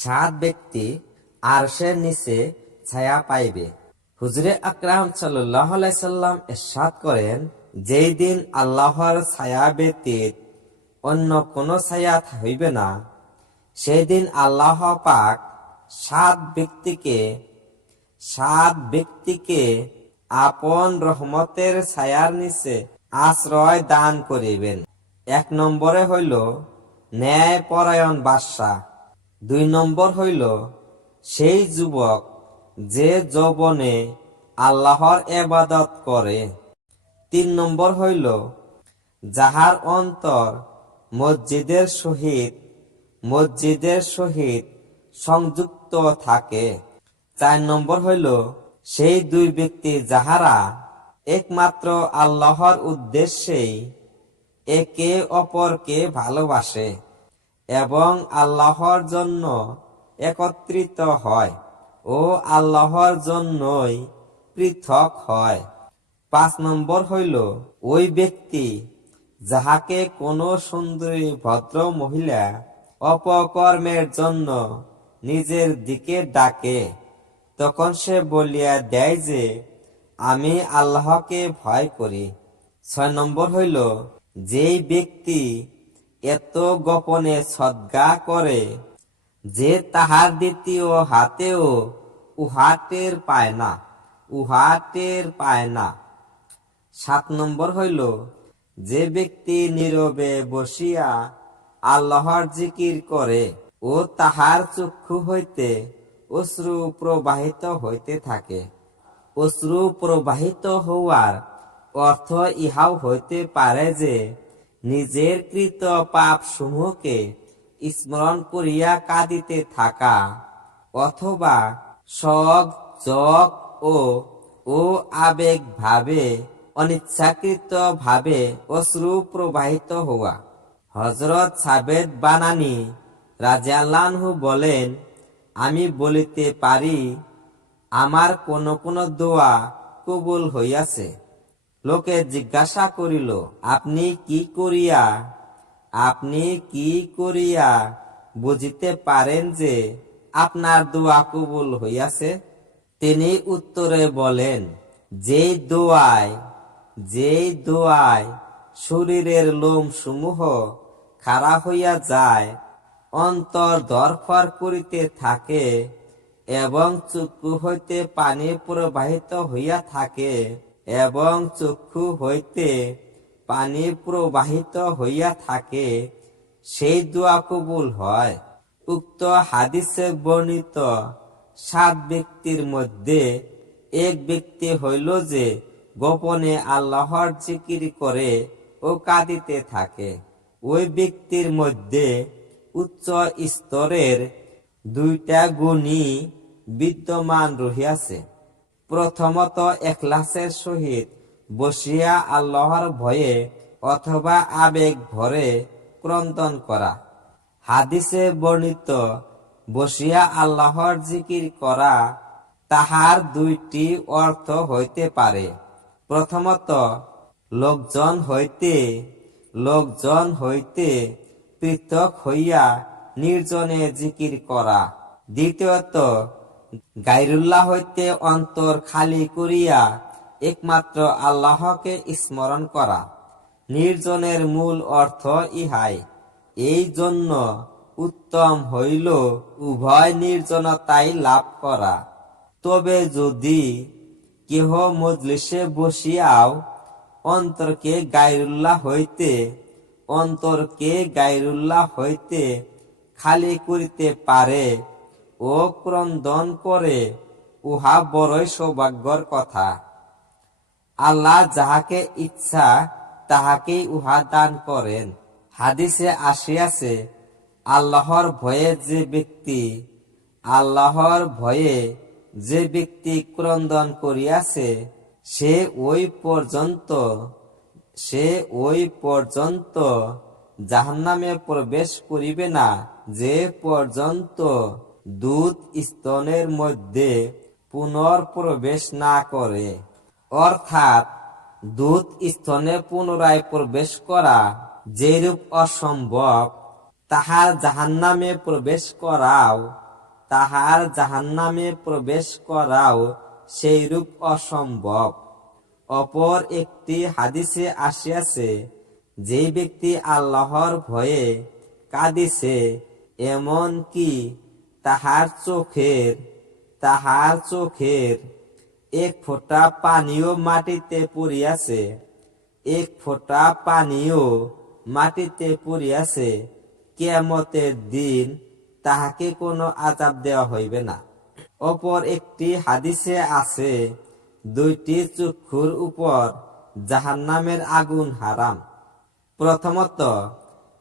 7 ব্যক্তি আরশের নিচে ছায়া পাইবে। হুজুরে আকরাম সাল্লাল্লাহু আলাইহি সাল্লাম ইরশাদ করেন, যেই দিন আল্লাহর ছায়া ব্যতীত অন্য কোনো ছায়া হইবে না, সেই দিন আল্লাহ পাক 7 ব্যক্তিকে আপন রহমতের ছায়ার নিচে আশ্রয় দান করিবেন। 1 নম্বরে হইল ন্যায় পরায়ণ বাদশা। 2 নম্বর হইল সেই যুবক যে যৌবনে আল্লাহর ইবাদত করে। 3 নম্বর হইল যাহার অন্তর মসজিদের সহিত সংযুক্ত থাকে। 4 নম্বর হইল সেই 2 ব্যক্তি যাহারা একমাত্র আল্লাহর উদ্দেশ্যেই একে অপরকে ভালোবাসে এবং আল্লাহর জন্য একত্রিত হয় ও আল্লাহর জন্যই পৃথক হয়। 5 নম্বর হইল ওই ব্যক্তি যাহাকে কোনো সুন্দরী ভদ্র মহিলা অপকর্মের জন্য নিজের দিকে ডাকে, তখন সে বলিয়া দেয় যে আমি আল্লাহকে ভয় করি। 6 নম্বর হইল যেই ব্যক্তি এত গোপনে সদকা করে যে তাহার দ্বিতীয় হাতেও উহা টের পায় না। 7 নম্বর হইল যে ব্যক্তি নীরবে বসিয়া আল্লাহর জিকির করে ও তাহার চক্ষু হইতে অশ্রু প্রবাহিত হইতে থাকে। অশ্রু প্রবাহিত হওয়ার অর্থ ইহাও হইতে পারে যে নিজের কৃত পাপ সমূহকে স্মরণ করিয়া কাঁদিতে থাকা, অথবা শোক জোক ও আবেগ ভাবে অনিচ্ছাকৃত ভাবে অশ্রু প্রবাহিত হওয়া। হযরত সাবেদ বানানী রাদিয়াল্লাহু আনহু বলেন, আমি বলিতে পারি আমার কোন কোন দোয়া কবুল হইয়াছে। লোকে জিজ্ঞাসা করিল, আপনি কি করিয়া বুঝিতে পারেন যে আপনার দোয়া কবুল হইয়াছে? তিনি উত্তরে বলেন, যেই দোয়ায় শরীরের লোম সমূহ খাড়া হইয়া যায়, অন্তর ধড়ফড় করিতে থাকে এবং চক্ষু হইতে পানি প্রবাহিত হইয়া থাকে, সেই দোয়া কবুল হয়। উক্ত হাদিসে বর্ণিত 7 ব্যক্তির মধ্যে এক ব্যক্তি হইল যে গোপনে আল্লাহর জিকির করে ও কাঁদিতে থাকে। ওই ব্যক্তির মধ্যে উচ্চ স্তরের 2টা গুণই বিদ্যমান রহিয়াছে। প্রথমত, ইখলাসের সহিত বসিয়া আল্লাহর ভয়ে অথবা আবেগ ভরে ক্রন্দন করা। হাদিসে বর্ণিত বসিয়া আল্লাহর জিকির করা, তাহার 2টি অর্থ হইতে পারে। প্রথমত, লোকজন হইতে পৃথক হইয়া নির্জনে জিকির করা। দ্বিতীয়ত, গায়রুল্লাহ হইতে অন্তর খালি করিয়া একমাত্র আল্লাহকে স্মরণ করা। নির্জনের মূল অর্থ ইহাই। এই জন্য উত্তম হইল উভয় নির্জনতাই লাভ করা। তবে যদি কেহ মজলিসে বসিয়াও অন্তরকে গায়রুল্লাহ হইতে খালি করিতে পারে ও ক্রন্দন করে, উহা বড়ই সৌভাগ্যর কথা। আল্লাহ যাহাকে ইচ্ছা তাহাকেই উহা দান করেন। হাদিসে আসিয়াছে, আল্লাহর ভয়ে যে ব্যক্তি ক্রন্দন করিয়াছে সে ওই পর্যন্ত জাহান্নামে প্রবেশ করিবে না যে পর্যন্ত দুধ স্তনের মধ্যে পুনর্প্রবেশ না করে। অর্থাৎ দুধ স্তনে পুনরায় প্রবেশ করা যেরূপ অসম্ভব, তাহার জাহান্নামে প্রবেশ করাও তাহার জাহান্নামে প্রবেশ করাও সেইরূপ অসম্ভব। অপর একটি হাদিসে আসিয়াছে, যে ব্যক্তি আল্লাহর ভয়ে কাঁদিছে, এমন কি তাহার চোখের এক ফোঁটা পানিও মাটিতে পড়িয়াছে, এক ফোঁটা পানিও মাটিতে পড়িয়াছে, কিয়ামতের দিন তাহাকে কোনো আযাব দেওয়া হইবে না। অপর একটি হাদিসে আছে, দুইটি চক্ষুর উপর জাহান্নামের আগুন হারাম। প্রথমত,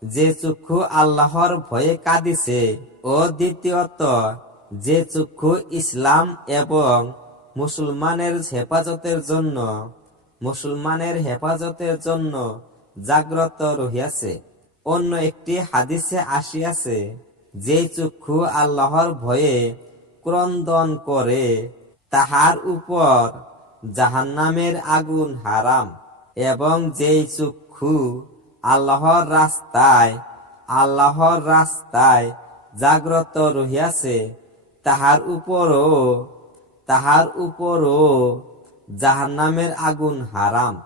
যে চক্ষু আল্লাহর ভয়ে কাঁদিছে, ও দ্বিতীয়ত, যে চক্ষু ইসলাম এবং মুসলমানের হেফাজতের জন্য জাগ্রত রহিয়াছে। অন্য একটি হাদিসে আসিয়াছে, যে চক্ষু আল্লাহর ভয়ে ক্রন্দন করে, তাহার উপর জাহান্নামের আগুন হারাম। এবং যেই চক্ষু আল্লাহর রাস্তায় জাগ্রত রহিয়াছে, তাহার উপরও জাহান্নামের আগুন হারাম।